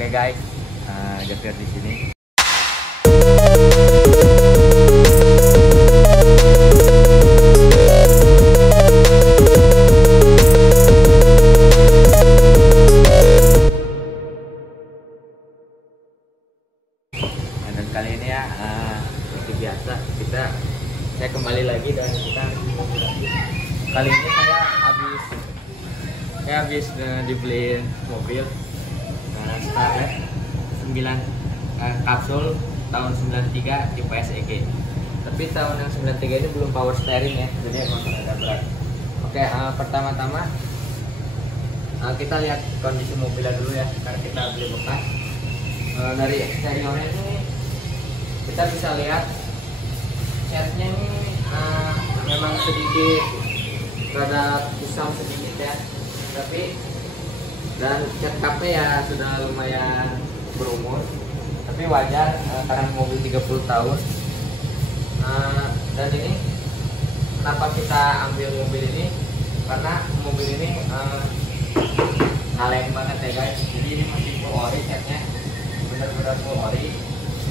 Oke guys, Jafir di sini. Dan kali ini ya, seperti biasa saya kembali lagi dan kita kali ini saya habis dibeliin mobil Starlet 9 kapsul tahun 93 tipe SEG. Tapi tahun yang 93 ini belum power steering ya, jadi emang agak berat. Oke, pertama-tama kita lihat kondisi mobilnya dulu ya, karena kita beli bekas. Dari eksteriornya ini kita bisa lihat catnya ini memang sedikit rada kusam sedikit ya, tapi dan cat kapnya ya sudah lumayan berumur, tapi wajar karena mobil 30 tahun. Dan ini kenapa kita ambil mobil ini, karena mobil ini kaleng banget ya guys. Jadi ini masih full ori, catnya benar-benar full ori.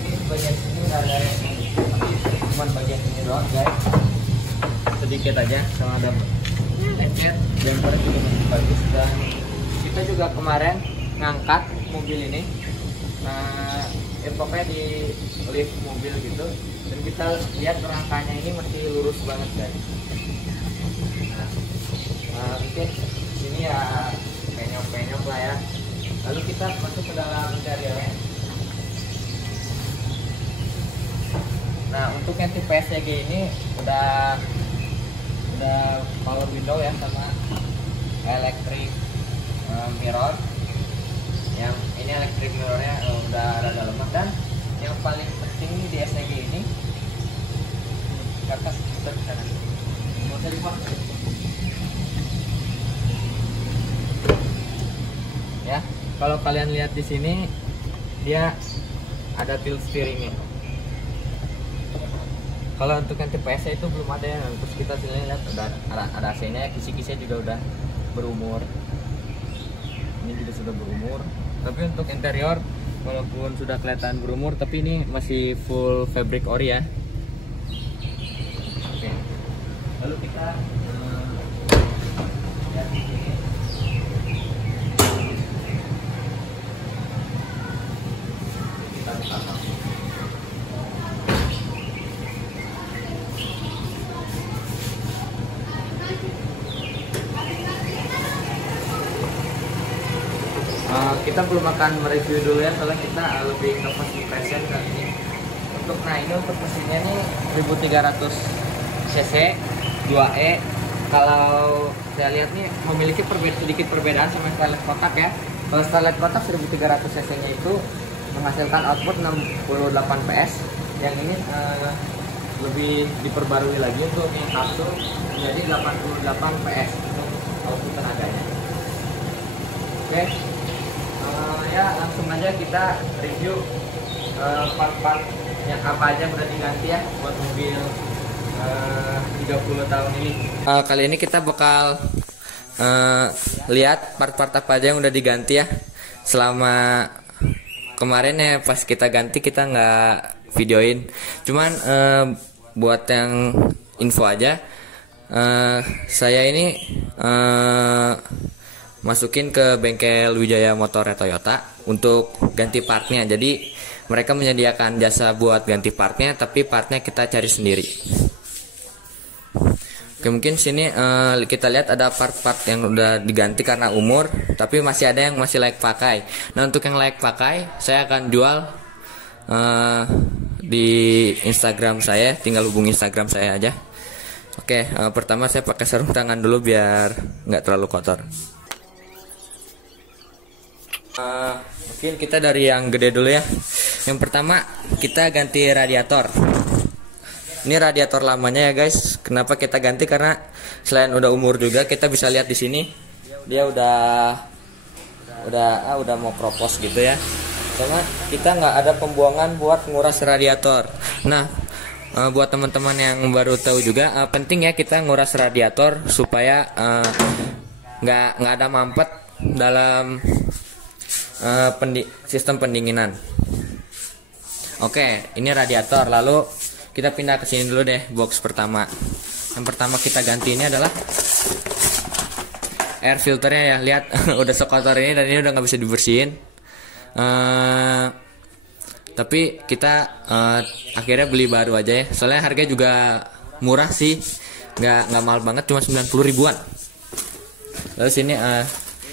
Ini bagian sini udah ada cuma bagian ini doang guys, sedikit aja, sama ada lecet. Bumper juga masih bagus, dan kita juga kemarin ngangkat mobil ini, pokoknya di lift mobil gitu, dan kita lihat rangkanya ini masih lurus banget guys. Mungkin sini ya penyok-penyok lah ya. Lalu kita masuk ke dalam interiornya. Nah, untuk yang tipe SEG ini udah power window ya, sama electric mirror. Yang ini electric mirrornya udah rada lemah, dan yang paling penting di SEG ini ke atas kita di sana. Ya, kalau kalian lihat di sini dia ada tilt steeringnya. Kalau untuk yang tipe SE itu belum ada ya. Terus kita sini lihat ada AC-nya, kisi-kisinya juga udah berumur. Ini juga sudah berumur. Tapi untuk interior walaupun sudah kelihatan berumur, tapi ini masih full fabric ori ya. Oke. Lalu kita lihat di sini. Kita buka. Kita belum akan mereview dulu ya, soalnya kita lebih ke first impression kali ini. Untuk mesinnya nih 1300 cc 2E. Kalau saya lihat nih memiliki sedikit perbedaan sama Starlet kotak ya. Kalau Starlet kotak 1300 cc nya itu menghasilkan output 68 PS. Yang ini lebih diperbarui lagi untuk yang kapsul menjadi 88 PS untuk output tenaganya. Oke. Ya, langsung aja kita review part-part yang apa aja udah diganti ya buat mobil 30 tahun ini. Kali ini kita bakal lihat part-part apa aja yang udah diganti ya. Selama kemarin ya pas kita ganti kita nggak videoin, cuman buat yang info aja, saya ini masukin ke bengkel Wijaya Motor Toyota untuk ganti partnya. Jadi mereka menyediakan jasa buat ganti partnya, tapi partnya kita cari sendiri. Oke, mungkin sini kita lihat ada part-part yang udah diganti karena umur, tapi masih ada yang masih layak pakai. Nah, untuk yang layak pakai saya akan jual di Instagram saya, tinggal hubungi Instagram saya aja. Oke, pertama saya pakai sarung tangan dulu biar nggak terlalu kotor. Mungkin kita dari yang gede dulu ya. Yang pertama kita ganti radiator. Ini radiator lamanya ya guys. Kenapa kita ganti? Karena selain udah umur juga, kita bisa lihat di sini dia udah mau kropos gitu ya. Karena kita nggak ada pembuangan buat nguras radiator. Nah, buat teman-teman yang baru tahu juga, penting ya kita nguras radiator supaya nggak ada mampet dalam sistem pendinginan. Oke, ini radiator. Lalu kita pindah ke sini dulu deh, box pertama. Yang pertama kita ganti ini adalah air filternya ya. Lihat udah sekotor ini dan ini udah nggak bisa dibersihin. Tapi kita akhirnya beli baru aja ya. Soalnya harganya juga murah sih, nggak mahal banget, cuma 90 ribuan. Lalu sini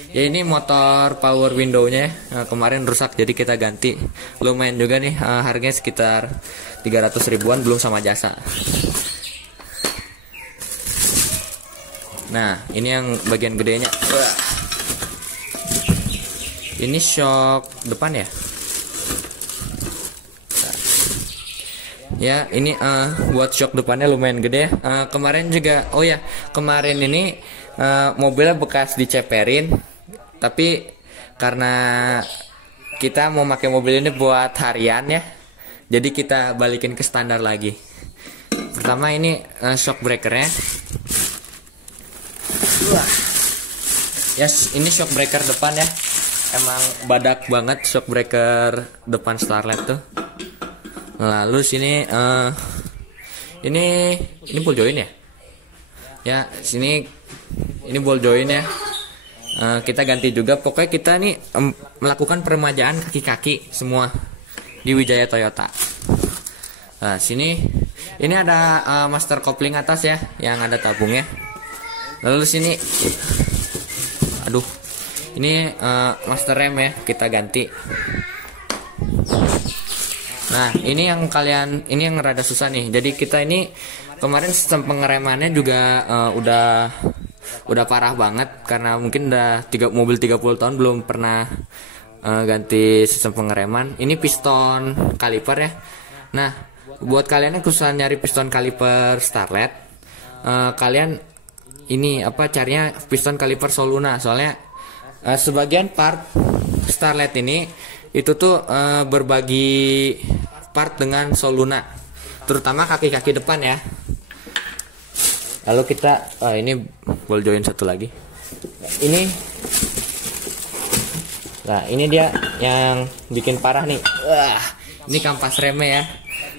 ya ini motor power windownya kemarin rusak, jadi kita ganti. Lumayan juga nih, harganya sekitar 300 ribuan belum sama jasa. Nah ini yang bagian gedenya. Ini shock depan ya. Ya ini buat shock depannya lumayan gede. Kemarin juga, oh ya kemarin ini mobilnya bekas diceperin, tapi karena kita mau pakai mobil ini buat harian ya, jadi kita balikin ke standar lagi. Pertama ini shock breakernya. Yes, ini shock breaker depan ya. Emang badak banget shock breaker depan Starlet tuh. Lalu sini ini ball joint ya. Ya, sini ini ball joint ya. Kita ganti juga. Pokoknya kita nih melakukan peremajaan kaki-kaki semua di Wijaya Toyota. Nah, sini ini ada master kopling atas ya yang ada tabungnya. Lalu sini ini master rem ya, kita ganti. Nah ini yang ini yang rada susah nih. Jadi kita ini kemarin sistem pengeremannya juga udah parah banget, karena mungkin udah mobil 30 tahun belum pernah ganti sistem pengereman. Ini piston kaliper ya. Nah buat kalian yang khususnya nyari piston kaliper Starlet, kalian ini carinya piston kaliper Soluna. Soalnya sebagian part Starlet ini itu tuh berbagi part dengan Soluna, terutama kaki-kaki depan ya. Lalu kita ini ball joint satu lagi. Ini dia yang bikin parah nih. Ini kampas remnya ya.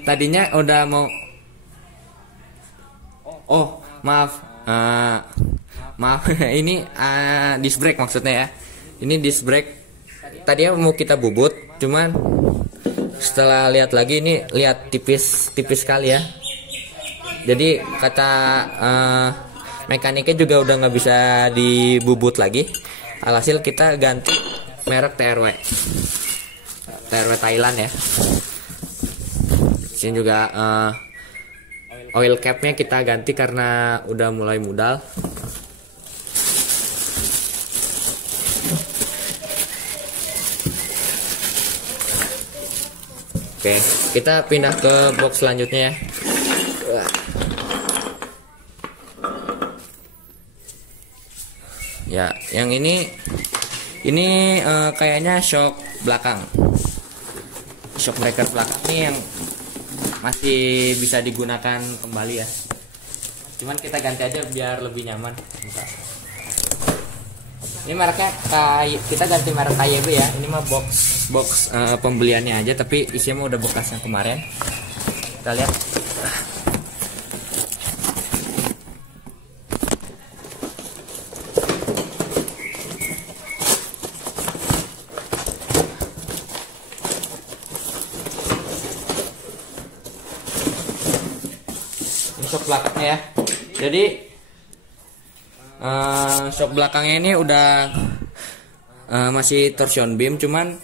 Tadinya udah mau, maaf ini disc brake maksudnya ya. Ini disc brake tadinya mau kita bubut, cuman setelah lihat lagi ini lihat tipis sekali ya. Jadi kata mekaniknya juga udah nggak bisa dibubut lagi. Alhasil kita ganti merek TRW Thailand ya. Sini juga oil capnya kita ganti karena udah mulai mudal. Oke, kita pindah ke box selanjutnya ya. Ya, yang ini kayaknya shock belakang. Shock breaker belakang ini yang masih bisa digunakan kembali ya. Cuman kita ganti aja biar lebih nyaman. Ini mereknya kita ganti merek KYB ya. Ini mah box pembeliannya aja, tapi isinya udah bekas yang kemarin. Kita lihat. Ini shock belakangnya ya. Jadi shock belakangnya ini udah masih torsion beam, cuman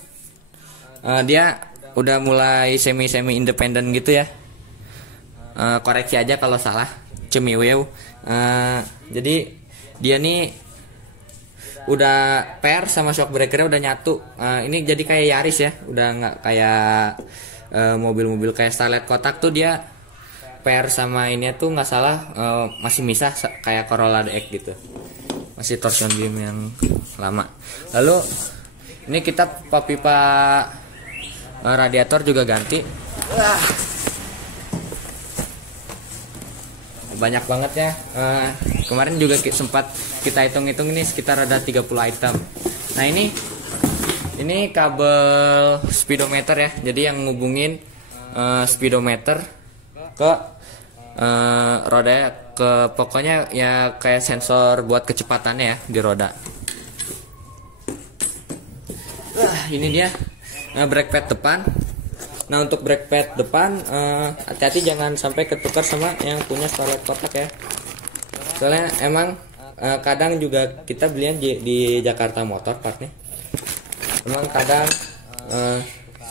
dia udah mulai semi independen gitu ya. Koreksi aja kalau salah, cemiwew. Jadi dia nih udah pair sama shock breakernya udah nyatu. Ini jadi kayak Yaris ya, udah nggak kayak mobil-mobil kayak Starlet kotak tuh dia pair sama ini tuh nggak salah masih misah kayak Corolla DX gitu, masih torsion beam yang lama. Lalu ini kita pipa radiator juga ganti. Banyak banget ya. Kemarin juga sempat kita hitung-hitung, ini sekitar ada 30 item. Nah ini Ini kabel speedometer ya, jadi yang ngubungin speedometer ke roda, ke pokoknya ya kayak sensor buat kecepatannya ya di roda. Ini dia brake pad depan. Nah, untuk brake pad depan hati-hati jangan sampai ketukar sama yang punya starlet kotak ya. Soalnya emang kadang juga kita belinya di Jakarta Motor partnya. Emang kadang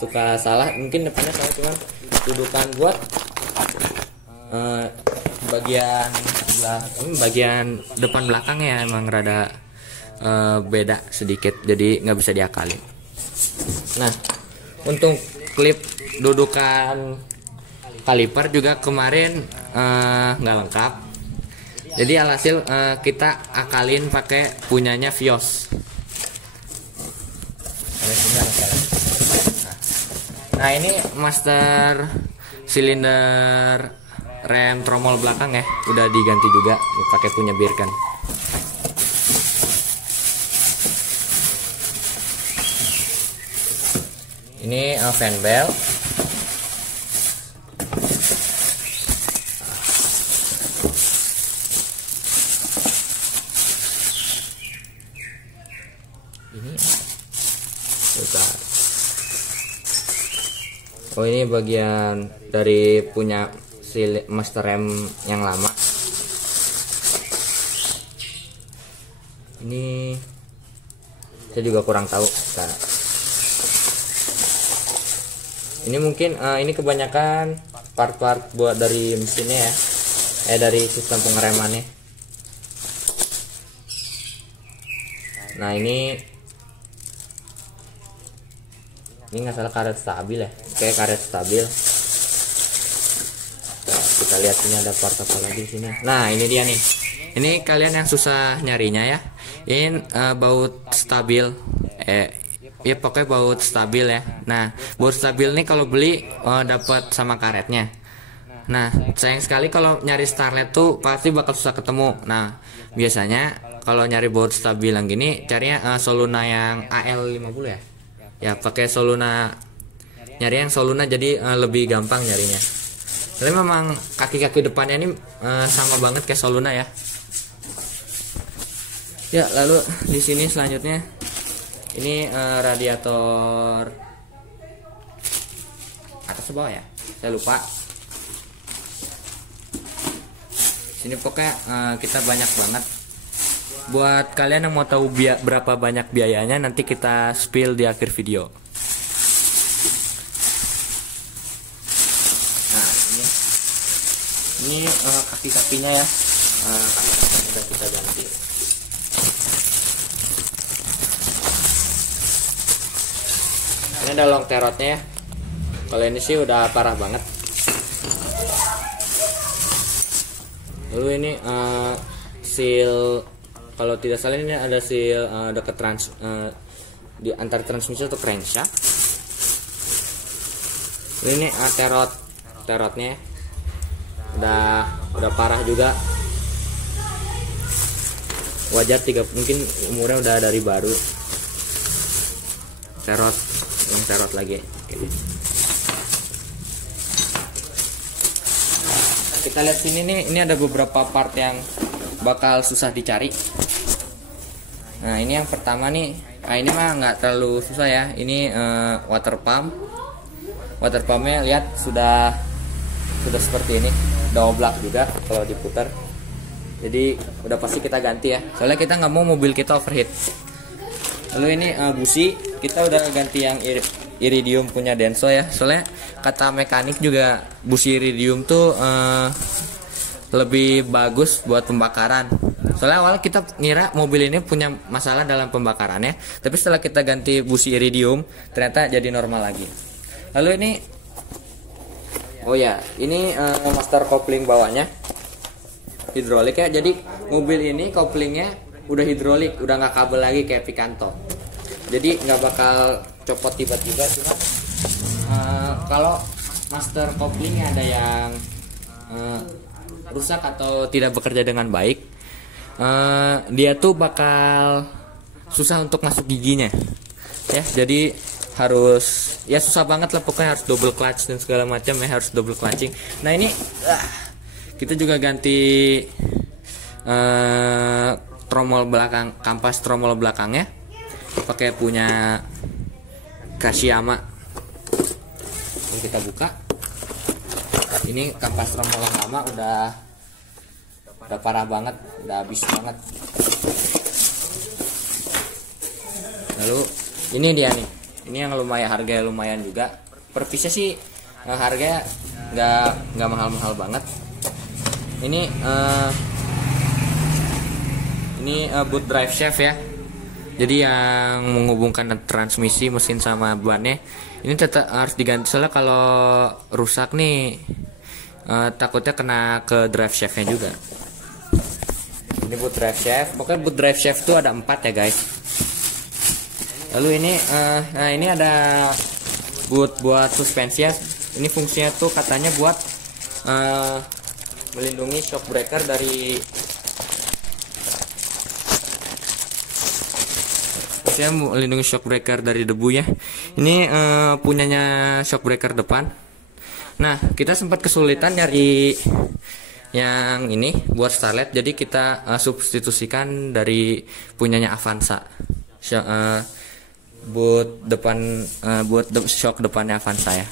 suka salah, mungkin depannya salah, cuma dudukan buat bagian depan belakangnya emang rada beda sedikit, jadi nggak bisa diakalin. Nah, untuk klip dudukan kaliper juga kemarin nggak lengkap, jadi alhasil kita akalin pakai punyanya Vios. Nah, ini master silinder rem tromol belakang ya, udah diganti juga pakai punya Birken. Ini fan belt. Ini oh, ini bagian dari punya master rem yang lama. Ini saya juga kurang tahu. Nah, ini mungkin ini kebanyakan part-part buat dari mesinnya ya, dari sistem pengeremannya. Nah, ini nggak salah karet stabil ya, kayak karet stabil. Nah, kita lihat ini ada part apa lagi di sini. Nah, ini dia nih. Ini kalian yang susah nyarinya ya. Ini baut stabil. Ya pokoknya baut stabil ya. Nah, baut stabil nih kalau beli dapat sama karetnya. Nah, sayang sekali kalau nyari starlet tuh pasti bakal susah ketemu. Nah, biasanya kalau nyari baut stabil yang gini carinya Soluna yang AL50 ya. Ya pakai Soluna, nyari yang Soluna jadi lebih gampang nyarinya. Tapi memang kaki-kaki depannya ini sama banget kayak Soluna ya. Ya, lalu di sini selanjutnya ini radiator atas bawah ya, saya lupa. Sini pokoknya kita banyak banget. Buat kalian yang mau tahu berapa banyak biayanya, nanti kita spill di akhir video. Nah, ini kaki-kakinya ya, kaki-kakinya udah kita ganti. Ini ada long terotnya ya. Kalau ini sih udah parah banget. Lalu ini seal, kalau tidak salah ini ada seal dekat di antar transmisi atau crankshaft. Ini terotnya udah parah juga. Wajar mungkin umurnya udah dari baru. Terot lagi. Oke. Kita lihat sini nih, ini ada beberapa part yang bakal susah dicari. Nah, ini yang pertama nih, ini mah nggak terlalu susah ya. Ini water pump. Water pumpnya lihat sudah seperti ini, udah oblak juga kalau diputar. Jadi udah pasti kita ganti ya. Soalnya kita nggak mau mobil kita overheat. Lalu ini busi, kita udah ganti yang iridium punya Denso ya. Soalnya kata mekanik juga busi iridium tuh lebih bagus buat pembakaran. Soalnya awalnya kita ngira mobil ini punya masalah dalam pembakarannya, tapi setelah kita ganti busi iridium ternyata jadi normal lagi. Lalu ini, oh ya, ini master kopling bawahnya hidrolik ya. Jadi mobil ini koplingnya udah hidrolik, udah nggak kabel lagi kayak Picanto. Jadi nggak bakal copot tiba-tiba. Cuma kalau master koplingnya ada yang rusak atau tidak bekerja dengan baik, dia tuh bakal susah untuk masuk giginya. ya. Jadi harus ya susah banget lah pokoknya, harus double clutch dan segala macam ya, harus double clutching. Nah ini kita juga ganti tromol belakang, kampas tromol belakangnya pakai punya Kashiyama. Ini kita buka. Ini kampas tromol yang lama udah parah banget, udah habis banget. Lalu ini dia nih, ini yang lumayan, harganya lumayan juga. Per piece sih harganya nggak mahal-mahal banget. Ini boot drive shaft ya. Jadi yang menghubungkan transmisi, mesin sama bannya ini tetap harus diganti, soalnya kalau rusak nih takutnya kena ke drive shaftnya juga. Ini boot drive shaft, pokoknya boot drive shaft tuh ada 4 ya guys. Lalu ini nah ini ada boot buat suspensi ya. Ini fungsinya tuh katanya buat melindungi shock breaker dari melindungi shock breaker dari debu ya. Ini punyanya shock breaker depan. Nah kita sempat kesulitan nyari yang ini buat Starlet, jadi kita substitusikan dari punyanya Avanza. Boot depan, buat shock depannya Avanza ya.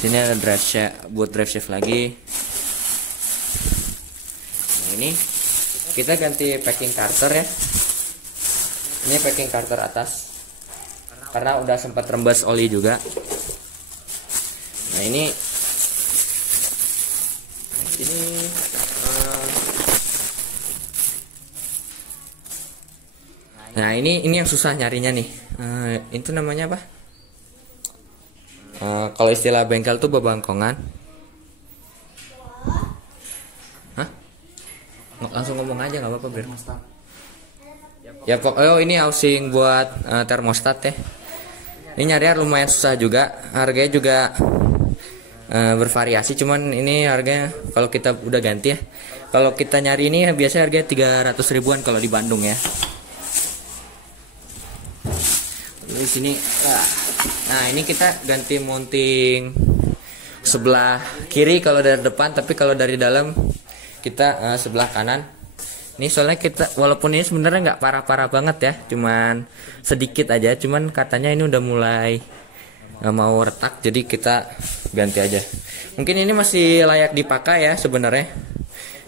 Sini ada drive shaft, buat drive shaft lagi. Nah, ini kita ganti packing carter ya. Ini packing carter atas karena udah sempat rembes oli juga. Nah ini nah ini yang susah nyarinya nih. Itu namanya apa? Kalau istilah bengkel tuh bebangkongan. Hah? Langsung ngomong aja nggak apa-apa, biar ya pokoknya ini housing buat termostat ya. Ini nyari lumayan susah juga, harganya juga bervariasi, cuman ini harganya kalau kita udah ganti ya, kalau kita nyari ini biasanya harganya 300 ribuan kalau di Bandung ya. Di sini nah ini kita ganti mounting sebelah kiri kalau dari depan, tapi kalau dari dalam kita sebelah kanan. Ini soalnya kita, walaupun ini sebenarnya nggak parah-parah banget ya, cuman sedikit aja, cuman katanya ini udah mulai mau retak, jadi kita ganti aja. Mungkin ini masih layak dipakai ya sebenarnya.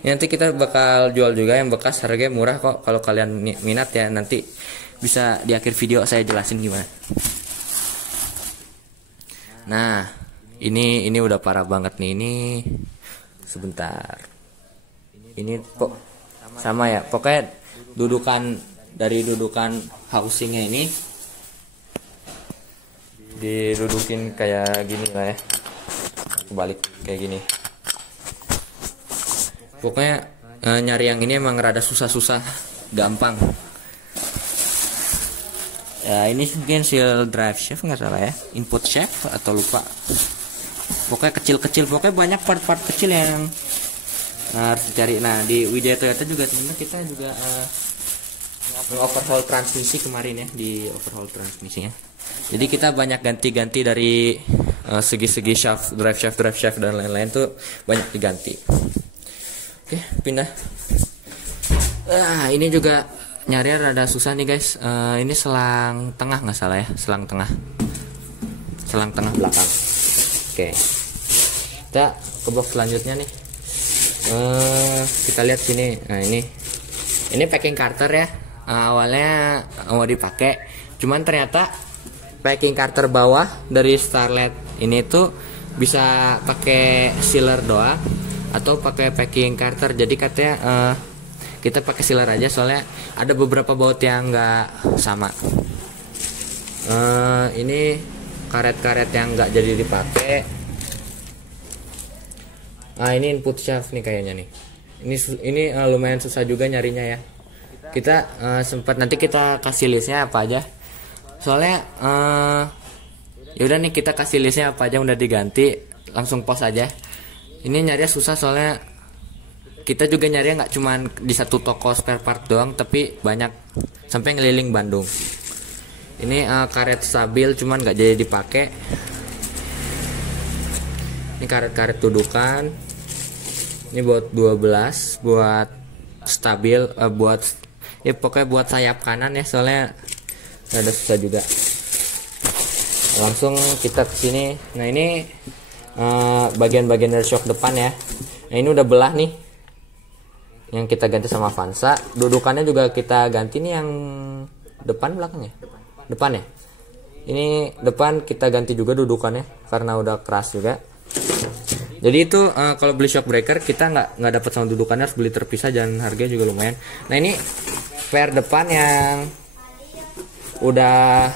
Nanti kita bakal jual juga yang bekas, harganya murah kok. Kalau kalian minat ya, nanti bisa di akhir video saya jelasin gimana. Nah ini udah parah banget nih. Ini sebentar, ini kok sama ya, pokoknya dudukan housingnya ini didudukin kayak gini lah ya, kebalik kayak gini. Pokoknya nyari yang ini emang rada susah, gampang ya. Ini mungkin seal drive shaft nggak salah ya, input shaft atau lupa, pokoknya kecil-kecil, pokoknya banyak part-part kecil yang harus dicari. Nah di Widya Toyota juga sebenarnya kita juga overhaul transmisi kemarin ya, di overhaul transmisinya. Jadi kita banyak ganti-ganti dari segi-segi shaft, drive shaft dan lain-lain tuh banyak diganti. Oke, pindah. Ini juga nyari rada susah nih guys. Ini selang tengah nggak salah ya, selang tengah belakang. Oke, kita ke box selanjutnya nih. Kita lihat sini. Nah ini packing carter ya. Awalnya mau dipakai, cuman ternyata packing carter bawah dari Starlet ini tuh bisa pakai sealer doang atau pakai packing carter. Jadi katanya kita pakai sealer aja, soalnya ada beberapa baut yang nggak sama. Ini karet-karet yang nggak jadi dipakai. Ini input shaft nih kayaknya nih. Ini lumayan susah juga nyarinya ya. Kita sempat, nanti kita kasih listnya apa aja. Soalnya yaudah nih, kita kasih listnya apa aja udah diganti, langsung post aja. Ini nyarinya susah soalnya kita juga nyarinya nggak cuman di satu toko spare part doang, tapi banyak sampai ngeliling Bandung. Ini karet stabil cuman nggak jadi dipakai. Ini karet-karet tudukan. Ini buat 12, buat stabil, buat ya pokoknya buat sayap kanan ya, soalnya ada susah juga. Langsung kita ke sini. Nah, ini bagian-bagian dari shock depan ya. Nah, ini udah belah nih. Yang kita ganti sama Avanza. Dudukannya juga kita ganti nih, yang depan belakangnya. Depan ya. Ini depan kita ganti juga dudukannya karena udah keras juga. Jadi itu kalau beli shock breaker kita nggak dapat sama dudukannya, harus beli terpisah dan harganya juga lumayan. Nah, ini per depan yang udah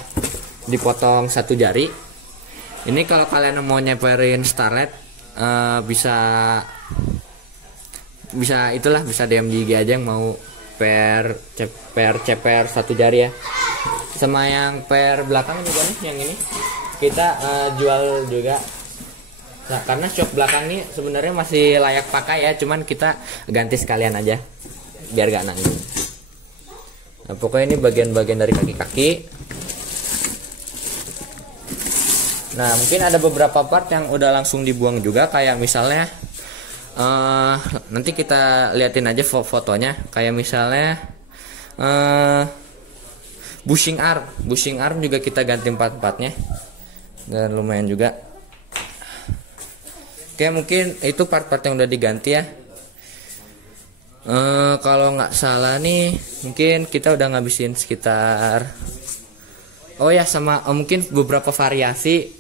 dipotong satu jari. Ini kalau kalian mau nyeperin Starlet bisa itulah, bisa DM di IG aja yang mau ceper satu jari ya. Sama yang per belakang juga nih, yang ini kita jual juga. Nah, karena shock belakang ini sebenarnya masih layak pakai ya, cuman kita ganti sekalian aja biar gak nanggung. Nah, pokoknya ini bagian-bagian dari kaki-kaki. Nah, mungkin ada beberapa part yang udah langsung dibuang juga, kayak misalnya nanti kita liatin aja fotonya. Kayak misalnya bushing arm juga kita ganti part-partnya dan lumayan juga. Oke, mungkin itu part-part yang udah diganti ya. Kalau nggak salah nih, mungkin kita udah ngabisin sekitar, oh ya, sama mungkin beberapa variasi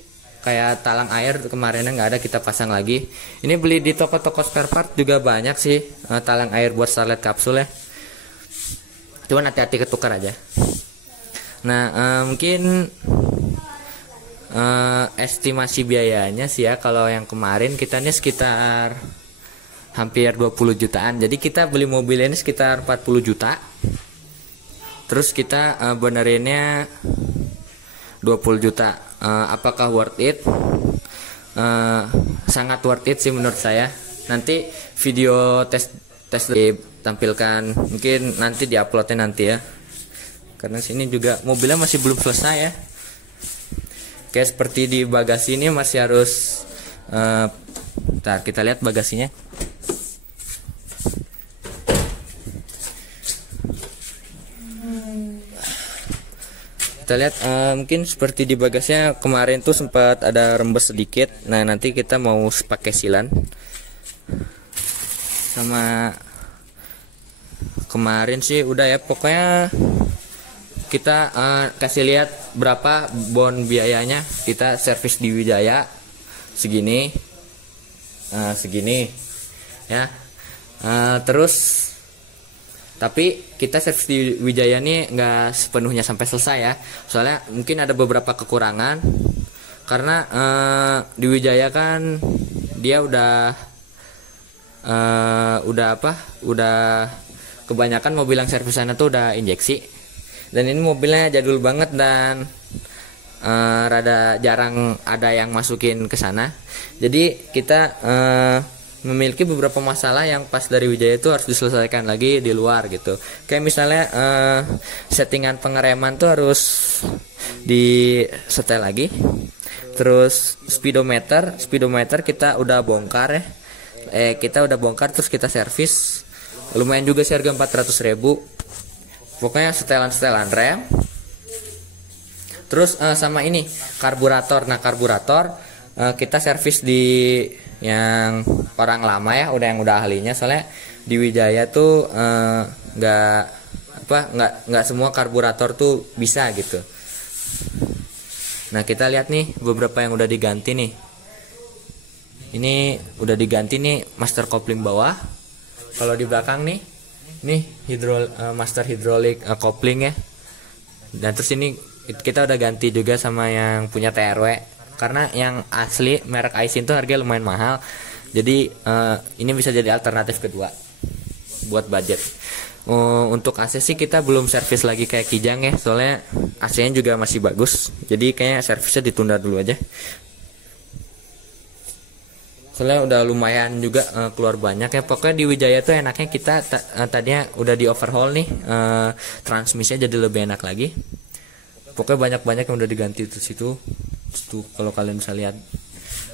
kayak talang air kemarinnya nggak ada, kita pasang lagi. Ini beli di toko-toko spare part juga banyak sih, talang air buat Starlet kapsul ya. Cuman hati-hati ketukar aja. Nah, mungkin estimasi biayanya sih ya, kalau yang kemarin kita nih sekitar hampir 20 jutaan. Jadi kita beli mobil ini sekitar 40 juta. Terus kita benerinnya 20 juta. Apakah worth it? Sangat worth it sih menurut saya. Nanti video tes ditampilkan, mungkin nanti diuploadnya nanti ya. Karena sini juga mobilnya masih belum selesai ya. Kayak seperti di bagasi ini masih harus ntar kita lihat bagasinya. Kita lihat mungkin seperti di bagasinya kemarin tuh sempat ada rembes sedikit. Nah, nanti kita mau pakai silan. Sama kemarin sih udah ya, pokoknya kita kasih lihat berapa bon biayanya. Kita servis di Wijaya segini, segini ya. Terus tapi kita servis di Wijaya nih nggak sepenuhnya sampai selesai ya, soalnya mungkin ada beberapa kekurangan karena di Wijaya kan dia udah kebanyakan mobil yang servisannya tuh udah injeksi. Dan ini mobilnya jadul banget dan rada jarang ada yang masukin ke sana. Jadi kita memiliki beberapa masalah yang pas dari Wijaya itu harus diselesaikan lagi di luar gitu. Kayak misalnya settingan pengereman tuh harus disetel lagi. Terus speedometer kita udah bongkar ya. Kita udah bongkar terus kita servis. Lumayan juga sih, harga 400.000. Pokoknya setelan rem. Terus sama ini karburator. Nah, karburator kita servis di yang orang lama ya, yang udah ahlinya. Soalnya di Wijaya tuh nggak semua karburator tuh bisa gitu. Nah, kita lihat nih beberapa yang udah diganti nih. Ini udah diganti nih master kopling bawah. Kalau di belakang nih master hidrolik kopling ya. Dan terus ini kita udah ganti juga sama yang punya TRW, karena yang asli merek Aisin tuh harganya lumayan mahal. Jadi ini bisa jadi alternatif kedua buat budget. Untuk AC sih kita belum servis lagi kayak Kijang ya, soalnya AC-nya juga masih bagus. Jadi kayaknya servisnya ditunda dulu aja. Soalnya udah lumayan juga keluar banyak ya. Pokoknya di Wijaya tuh enaknya kita tadinya udah di overhaul nih, transmisinya jadi lebih enak lagi. Pokoknya banyak-banyak yang udah diganti di situ. Tuh kalau kalian bisa lihat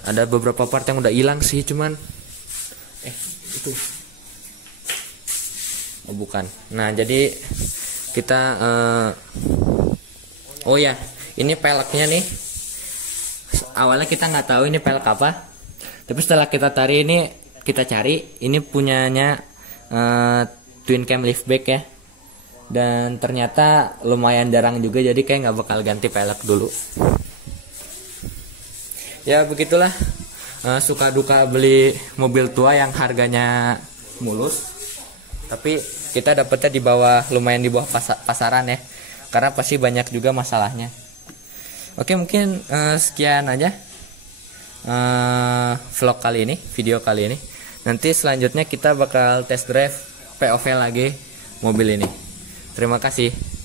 ada beberapa part yang udah hilang sih, cuman itu oh bukan. Nah jadi kita oh ya, ini peleknya nih. Awalnya kita nggak tahu ini pelek apa, tapi setelah kita tarik ini, kita cari ini punyanya twin cam liftback ya, dan ternyata lumayan jarang juga, jadi kayak nggak bakal ganti pelek dulu. Ya begitulah suka duka beli mobil tua yang harganya mulus, tapi kita dapetnya di bawah, lumayan di bawah pasaran ya, karena pasti banyak juga masalahnya. Oke, mungkin sekian aja vlog kali ini, video kali ini. Nanti selanjutnya kita bakal test drive POV lagi mobil ini. Terima kasih.